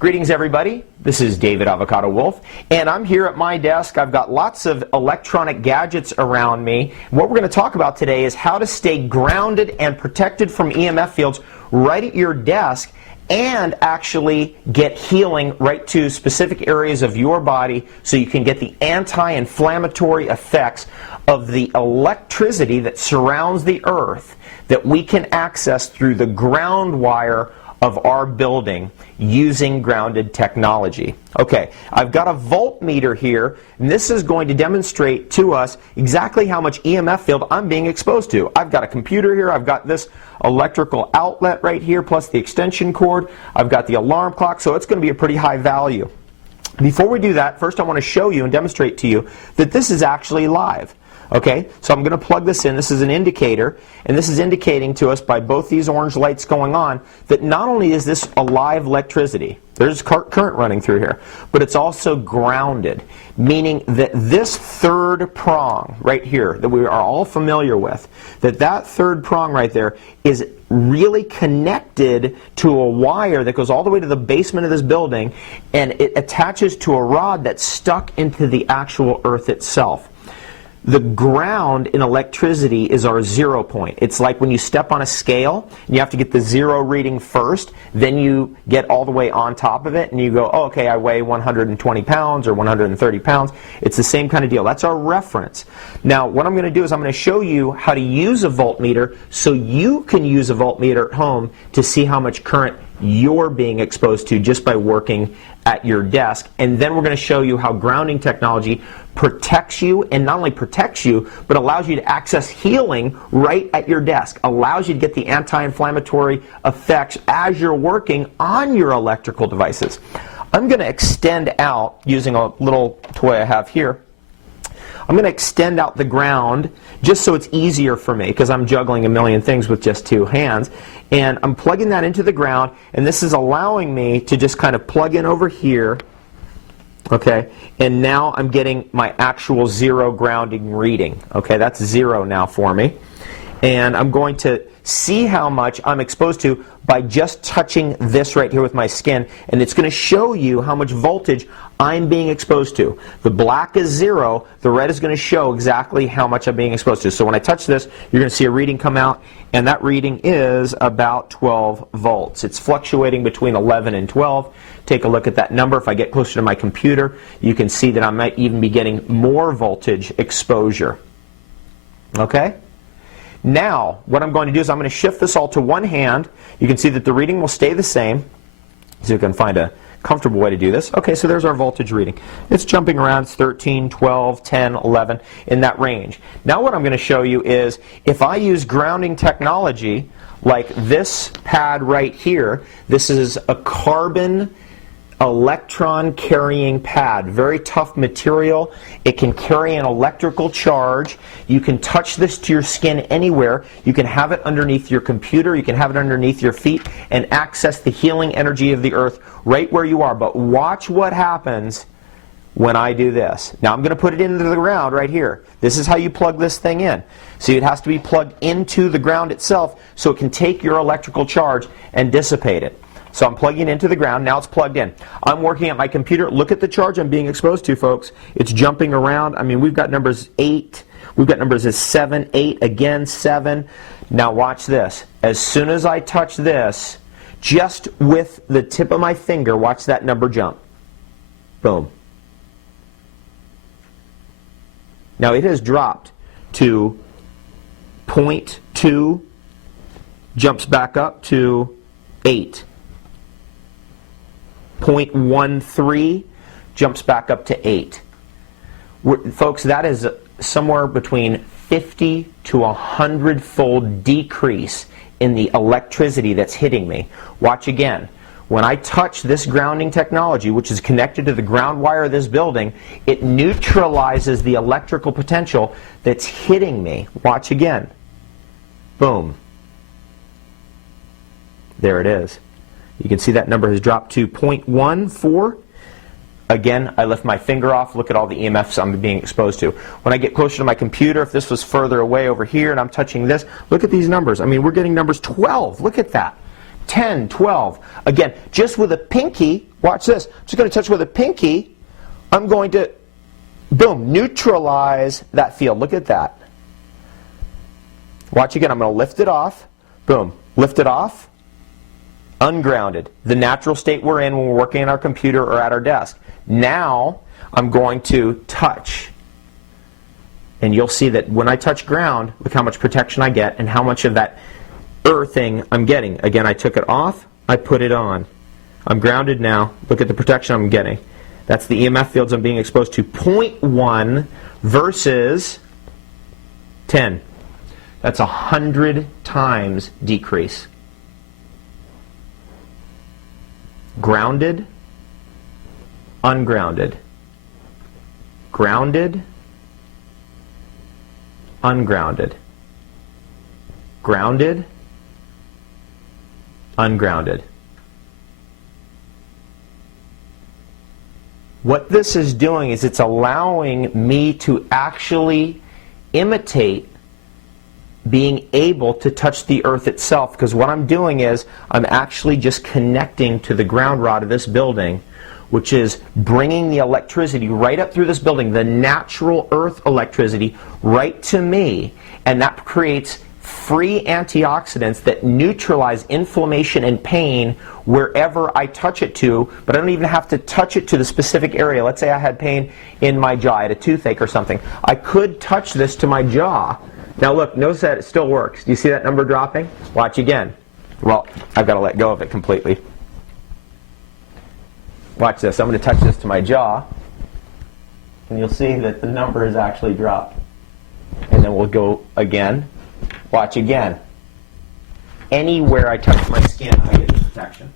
Greetings everybody, this is Dejvid Vulf, and I'm here at my desk. I've got lots of electronic gadgets around me. What we're going to talk about today is how to stay grounded and protected from EMF fields right at your desk and actually get healing right to specific areas of your body so you can get the anti-inflammatory effects of the electricity that surrounds the earth that we can access through the ground wire of our building using grounded technology. Okay, I've got a voltmeter here, and this is going to demonstrate to us exactly how much EMF field I'm being exposed to. I've got a computer here, I've got this electrical outlet right here, plus the extension cord, I've got the alarm clock, so it's going to be a pretty high value. Before we do that, first I want to show you and demonstrate to you that this is actually live. Okay, so I'm going to plug this in. This is an indicator, and this is indicating to us by both these orange lights going on that not only is this a live electricity, there's current running through here, but it's also grounded, meaning that this third prong right here that we are all familiar with, that third prong right there is really connected to a wire that goes all the way to the basement of this building, and it attaches to a rod that's stuck into the actual earth itself. The ground in electricity is our 0 point. It's like when you step on a scale, and you have to get the 0 reading first, then you get all the way on top of it, and you go, oh, okay, I weigh 120 pounds or 130 pounds. It's the same kind of deal. That's our reference. Now, what I'm going to do is I'm going to show you how to use a voltmeter so you can use a voltmeter at home to see how much current you're being exposed to just by working at your desk. And then we're going to show you how grounding technology protects you, and not only protects you, but allows you to access healing right at your desk, allows you to get the anti-inflammatory effects as you're working on your electrical devices. I'm going to extend out, using a little toy I have here, I'm going to extend out the ground just so it's easier for me because I'm juggling a million things with just two hands. And I'm plugging that into the ground, and this is allowing me to just kind of plug in over here. Okay, and now I'm getting my actual 0 grounding reading. Okay, that's 0 now for me. And I'm going to see how much I'm exposed to by just touching this right here with my skin, and it's going to show you how much voltage I'm being exposed to. The black is 0, the red is going to show exactly how much I'm being exposed to. So when I touch this, you're going to see a reading come out, and that reading is about 12 volts. It's fluctuating between 11 and 12. Take a look at that number. If I get closer to my computer, you can see that I might even be getting more voltage exposure. Okay? Now, what I'm going to do is I'm going to shift this all to one hand. You can see that the reading will stay the same. So you can find a comfortable way to do this. Okay, so there's our voltage reading. It's jumping around. It's 13, 12, 10, 11, in that range. Now what I'm going to show you is if I use grounding technology like this pad right here, this is a carbon electron carrying pad, very tough material. It can carry an electrical charge. You can touch this to your skin anywhere. You can have it underneath your computer, you can have it underneath your feet and access the healing energy of the earth right where you are. But watch what happens when I do this. Now I'm going to put it into the ground right here. This is how you plug this thing in. See, it has to be plugged into the ground itself so it can take your electrical charge and dissipate it. So I'm plugging it into the ground. Now it's plugged in. I'm working at my computer. Look at the charge I'm being exposed to, folks. It's jumping around. I mean, we've got numbers 8. We've got numbers as 7, 8, again 7. Now watch this. As soon as I touch this, just with the tip of my finger, watch that number jump. Boom. Now it has dropped to 0.2, jumps back up to 8. 0.13 jumps back up to 8. Folks, that is somewhere between 50 to 100-fold decrease in the electricity that's hitting me. Watch again. When I touch this grounding technology, which is connected to the ground wire of this building, it neutralizes the electrical potential that's hitting me. Watch again. Boom. There it is. You can see that number has dropped to 0.14. Again, I lift my finger off. Look at all the EMFs I'm being exposed to. When I get closer to my computer, if this was further away over here and I'm touching this, look at these numbers. I mean, we're getting numbers 12. Look at that. 10, 12. Again, just with a pinky, watch this. I'm just going to touch with a pinky. I'm going to, boom, neutralize that field. Look at that. Watch again. I'm going to lift it off. Boom. Lift it off. Ungrounded. The natural state we're in when we're working on our computer or at our desk. Now, I'm going to touch. And you'll see that when I touch ground, look how much protection I get and how much of that earthing I'm getting. Again, I took it off, I put it on. I'm grounded now. Look at the protection I'm getting. That's the EMF fields I'm being exposed to. 0.1 versus 10. That's 100 times decrease. Grounded, ungrounded. Grounded, ungrounded. Grounded, ungrounded. What this is doing is it's allowing me to actually imitate being able to touch the earth itself, because what I'm doing is I'm actually just connecting to the ground rod of this building, which is bringing the electricity right up through this building, the natural earth electricity, right to me, and that creates free antioxidants that neutralize inflammation and pain wherever I touch it to, but I don't even have to touch it to the specific area. Let's say I had pain in my jaw, I had a toothache or something. I could touch this to my jaw. Now look, notice that it still works. Do you see that number dropping? Watch again. Well, I've got to let go of it completely. Watch this. I'm going to touch this to my jaw, and you'll see that the number has actually dropped. And then we'll go again. Watch again. Anywhere I touch my skin, I get the protection.